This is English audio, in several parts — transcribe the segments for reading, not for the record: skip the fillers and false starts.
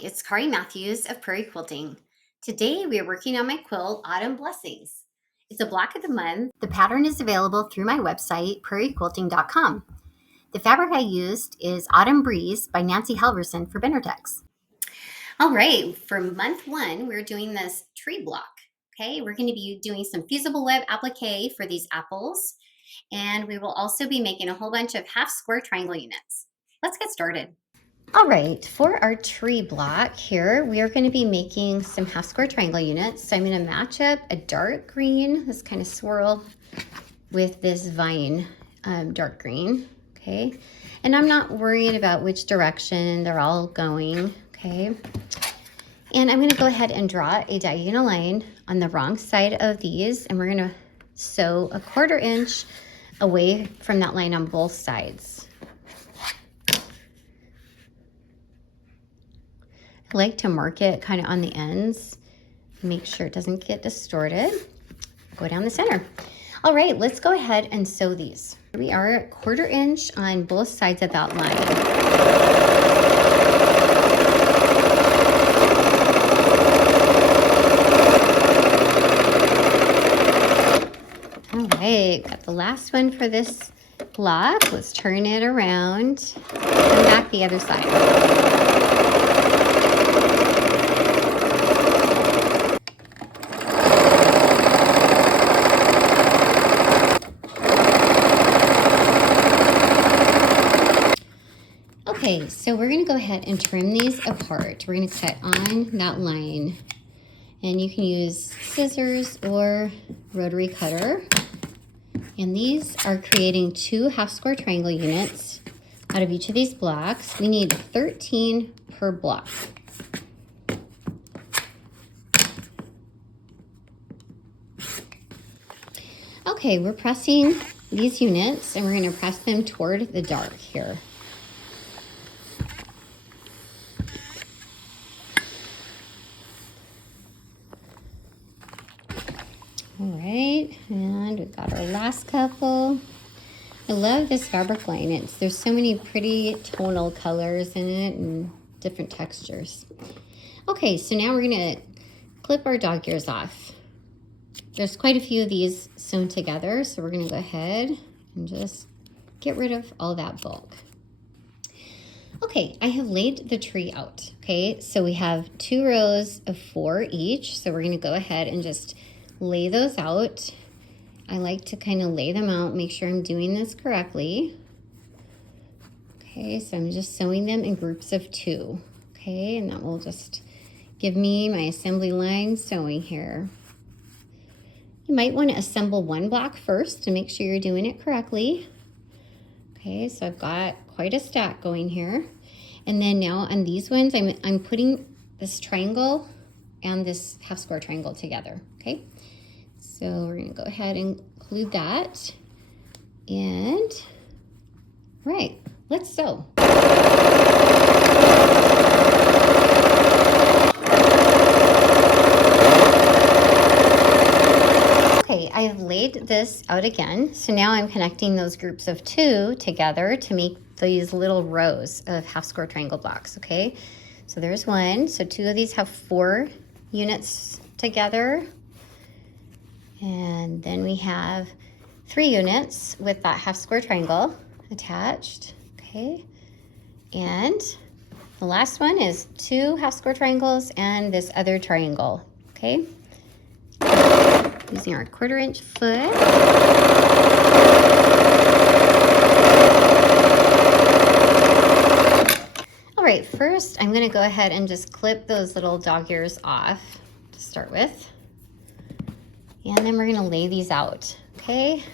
It's Kari Matthews of Prairie Quilting. Today we are working on my quilt, Autumn Blessings. It's a block of the month. The pattern is available through my website, prairiequilting.com. The fabric I used is Autumn Breeze by Nancy Halverson for Benertex. All right, for month one, we're doing this tree block. Okay, we're going to be doing some fusible web applique for these apples, and we will also be making a whole bunch of half square triangle units. Let's get started. All right, for our tree block here, we are going to be making some half square triangle units. So I'm going to match up a dark green, this kind of swirl, with this vine dark green, okay? And I'm not worried about which direction they're all going, okay? And I'm going to go ahead and draw a diagonal line on the wrong side of these, and we're going to sew a 1/4 inch away from that line on both sides. I like to mark it kind of on the ends, make sure it doesn't get distorted. Go down the center. All right, let's go ahead and sew these. We are 1/4 inch on both sides of that line. All right, got the last one for this block. Let's turn it around and back the other side. Okay, so we're gonna go ahead and trim these apart. We're gonna cut on that line, and you can use scissors or rotary cutter. And these are creating 2 half square triangle units out of each of these blocks. We need 13 per block. Okay, we're pressing these units, and we're gonna press them toward the dark here. All right, and we've got our last couple. I love this fabric line. There's so many pretty tonal colors in it and different textures. Okay, so now we're gonna clip our dog ears off. There's quite a few of these sewn together, so we're gonna go ahead and just get rid of all that bulk. Okay, I have laid the tree out, okay? So we have 2 rows of 4 each, so we're gonna go ahead and just lay those out. I like to kind of lay them out, make sure I'm doing this correctly. Okay, so I'm just sewing them in groups of 2, okay? And that will just give me my assembly line sewing here. You might want to assemble one block first to make sure you're doing it correctly. Okay, so I've got quite a stack going here. And then now on these ones, I'm putting this triangle and this half square triangle together, okay? So we're gonna go ahead and include that. And, right, let's sew. Okay, I have laid this out again. So now I'm connecting those groups of 2 together to make these little rows of half square triangle blocks, okay? So there's one. So 2 of these have 4 units together. And then we have 3 units with that half square triangle attached, okay? And the last one is 2 half square triangles and this other triangle, okay? Using our 1/4 inch foot. All right, first I'm gonna go ahead and just clip those little dog ears off to start with. And then we're gonna lay these out, okay?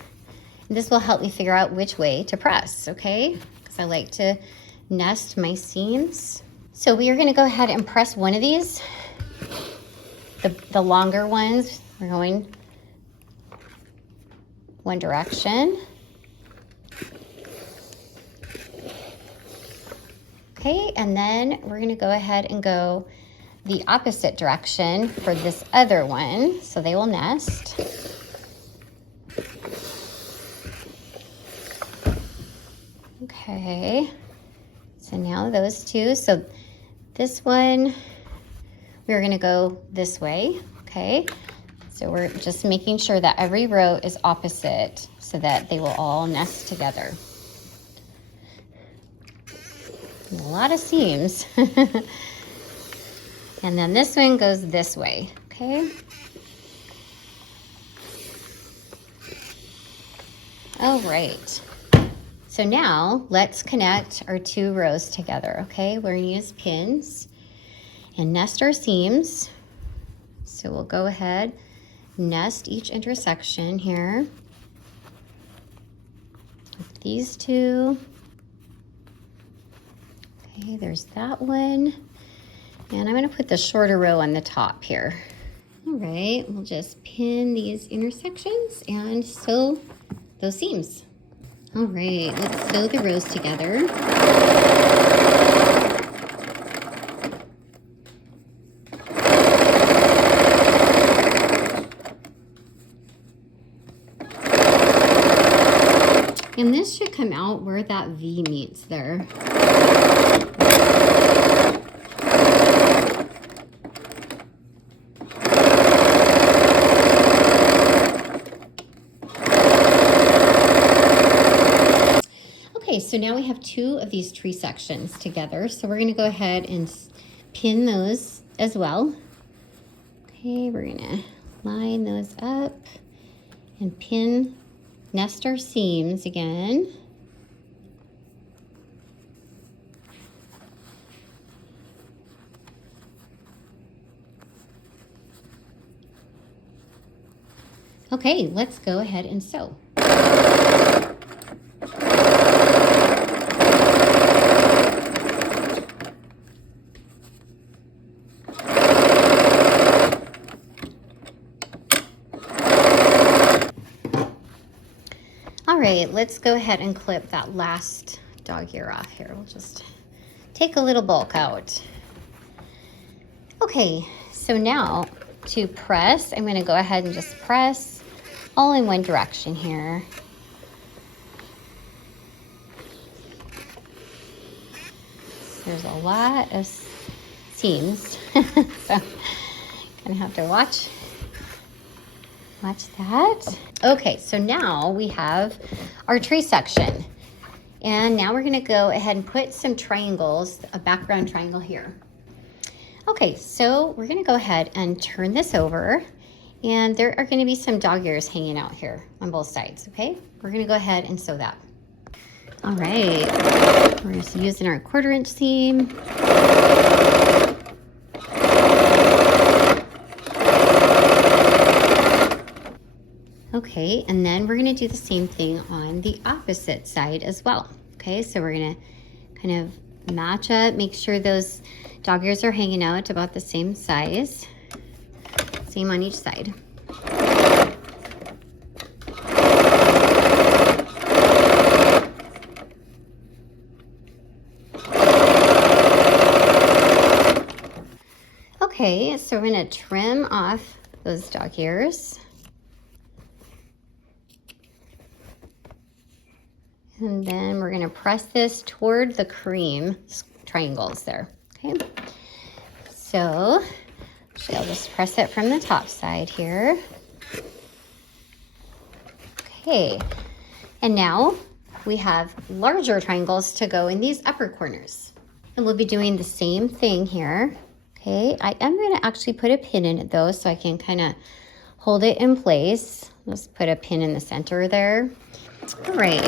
And this will help me figure out which way to press, okay? Because I like to nest my seams. So we are gonna go ahead and press one of these, the longer ones. We're going one direction. Okay, and then we're gonna go ahead and go the opposite direction for this other one, so they will nest. Okay, so now those 2, so This one, we're gonna go this way, okay? So we're just making sure that every row is opposite so that they will all nest together. And a lot of seams. And then this one goes this way, okay? All right. So now let's connect our 2 rows together, okay? We're gonna use pins and nest our seams. So we'll go ahead, nest each intersection here. With these 2. Okay, there's that one. And I'm gonna put the shorter row on the top here. All right, we'll just pin these intersections and sew those seams. All right, let's sew the rows together. And this should come out where that V meets there. Okay, so now we have 2 of these tree sections together. So we're gonna go ahead and pin those as well. Okay, we're gonna line those up and pin, nest our seams again. Okay, let's go ahead and sew. All right, let's go ahead and clip that last dog ear off here. We'll just take a little bulk out. Okay, so now to press, I'm gonna go ahead and just press all in one direction here. There's a lot of seams, so gonna have to watch that. Okay, so now we have our tree section. And now we're gonna go ahead and put some triangles, a background triangle here. Okay, so we're gonna go ahead and turn this over, and there are gonna be some dog ears hanging out here on both sides, okay? We're gonna go ahead and sew that. All right, we're just using our 1/4 inch seam. Okay, and then we're gonna do the same thing on the opposite side as well. Okay, so we're gonna kind of match up, make sure those dog ears are hanging out about the same size. Same on each side. Okay, so we're gonna trim off those dog ears. And then we're gonna press this toward the cream triangles there, okay? So, actually I'll just press it from the top side here. Okay, and now we have larger triangles to go in these upper corners. And we'll be doing the same thing here, okay? I am gonna actually put a pin in it though, so I can kind of hold it in place. Let's put a pin in the center there. All right.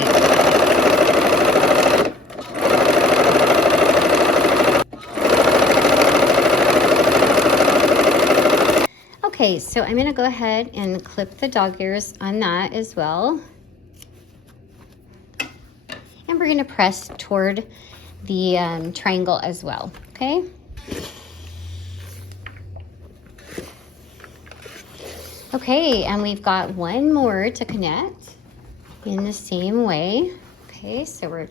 Okay, so I'm gonna go ahead and clip the dog ears on that as well. And we're gonna press toward the triangle as well, okay? Okay, and we've got one more to connect in the same way. Okay, so we're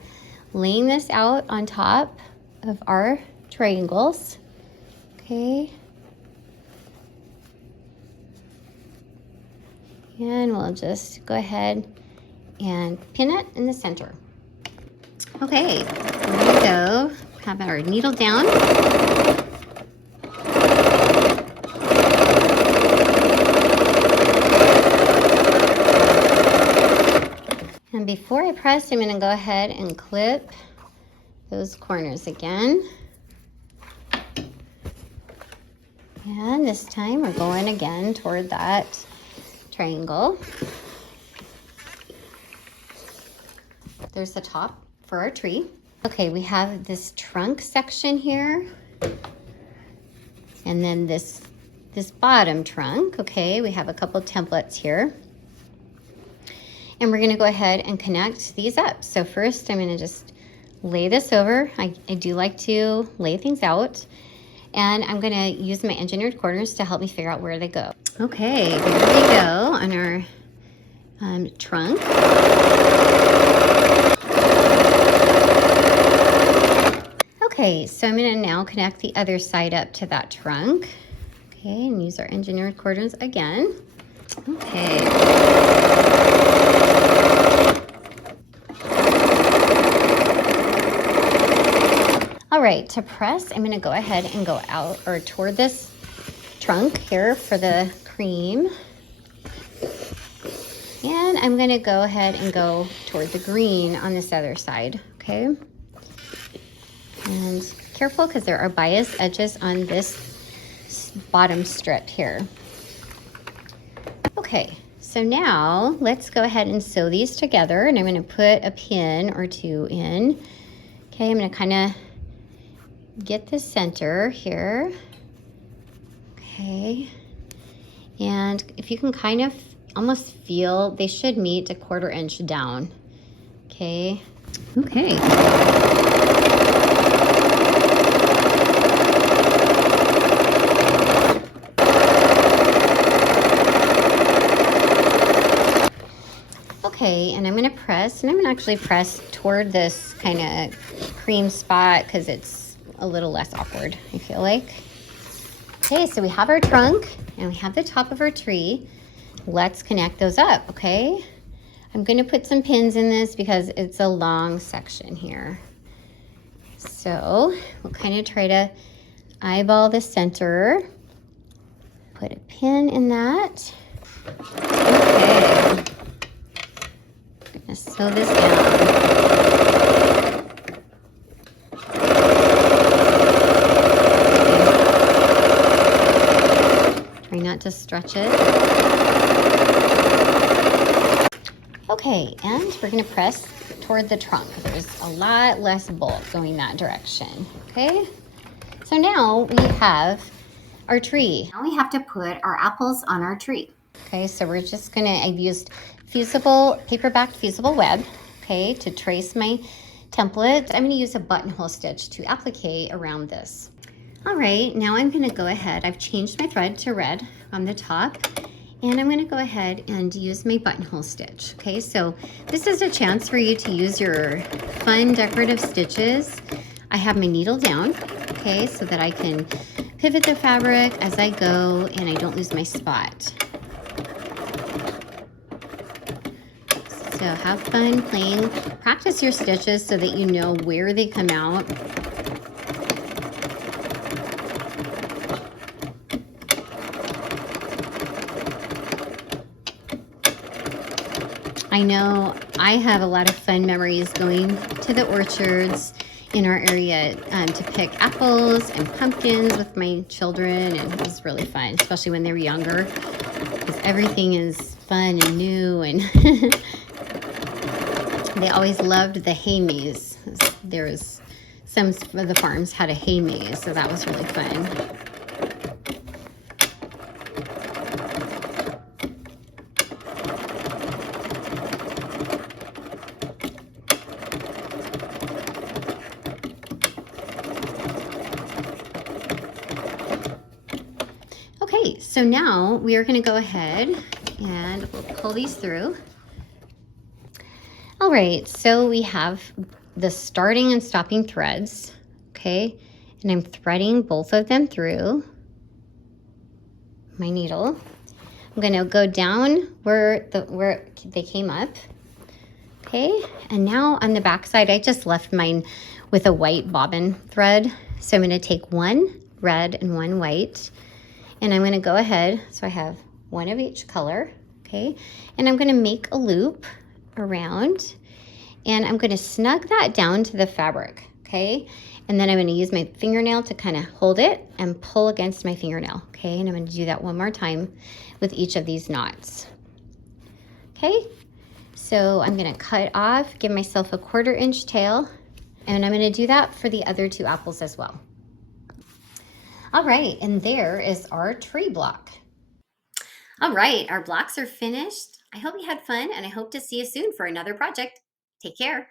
laying this out on top of our triangles. Okay. And we'll just go ahead and pin it in the center. Okay, there we go. Have our needle down. before I press, I'm gonna go ahead and clip those corners again. And this time we're going again toward that triangle. There's the top for our tree. Okay, we have this trunk section here. And then this bottom trunk, okay? We have a couple templates here. And we're gonna go ahead and connect these up. So first I'm gonna just lay this over. I do like to lay things out. And I'm gonna use my engineered corners to help me figure out where they go. Okay, there we go on our trunk. Okay, so I'm gonna now connect the other side up to that trunk. Okay, and use our engineered corners again. Okay. All right, to press, I'm gonna go ahead and go out or toward this trunk here for the cream. And I'm gonna go ahead and go toward the green on this other side, okay? And careful, because there are bias edges on this bottom strip here. Okay, so now let's go ahead and sew these together, and I'm gonna put a pin or two in. Okay, I'm gonna kind of get the center here. Okay, and if you can kind of almost feel, they should meet a 1/4 inch down. Okay. Okay. Okay, and I'm gonna press, and I'm gonna actually press toward this kind of cream spot because it's a little less awkward, I feel like. Okay, so we have our trunk and we have the top of our tree. Let's connect those up, okay? I'm gonna put some pins in this because it's a long section here. So we'll kind of try to eyeball the center. Put a pin in that. Okay. I'm gonna sew this down. Try not to stretch it. Okay, and we're gonna press toward the trunk. There's a lot less bulk going that direction, okay? So now we have our tree. Now we have to put our apples on our tree. Okay, so we're just gonna, I've used paper-backed fusible web, okay, to trace my template. I'm gonna use a buttonhole stitch to applique around this. All right, now I'm gonna go ahead, I've changed my thread to red on the top, and I'm gonna go ahead and use my buttonhole stitch, okay? So this is a chance for you to use your fun decorative stitches. I have my needle down, okay, so that I can pivot the fabric as I go and I don't lose my spot. So have fun playing, practice your stitches so that you know where they come out. I know I have a lot of fun memories going to the orchards in our area to pick apples and pumpkins with my children, and it was really fun, especially when they were younger, because everything is fun and new, and they always loved the hay maze. There was some of the farms had a hay maze, so that was really fun. Okay, so now we are going to go ahead and we'll pull these through. All right, so we have the starting and stopping threads, okay? And I'm threading both of them through my needle. I'm going to go down where they came up, okay? And now on the back side, I just left mine with a white bobbin thread. So I'm going to take one red and one white. And I'm gonna go ahead, so I have one of each color, okay? And I'm gonna make a loop around, and I'm going to snug that down to the fabric, okay? And then I'm going to use my fingernail to kind of hold it and pull against my fingernail, okay? And I'm going to do that one more time with each of these knots. Okay, so I'm going to cut off, give myself a 1/4 inch tail, and I'm going to do that for the other 2 apples as well. All right, and there is our tree block. All right, our blocks are finished. I hope you had fun, and I hope to see you soon for another project. Take care.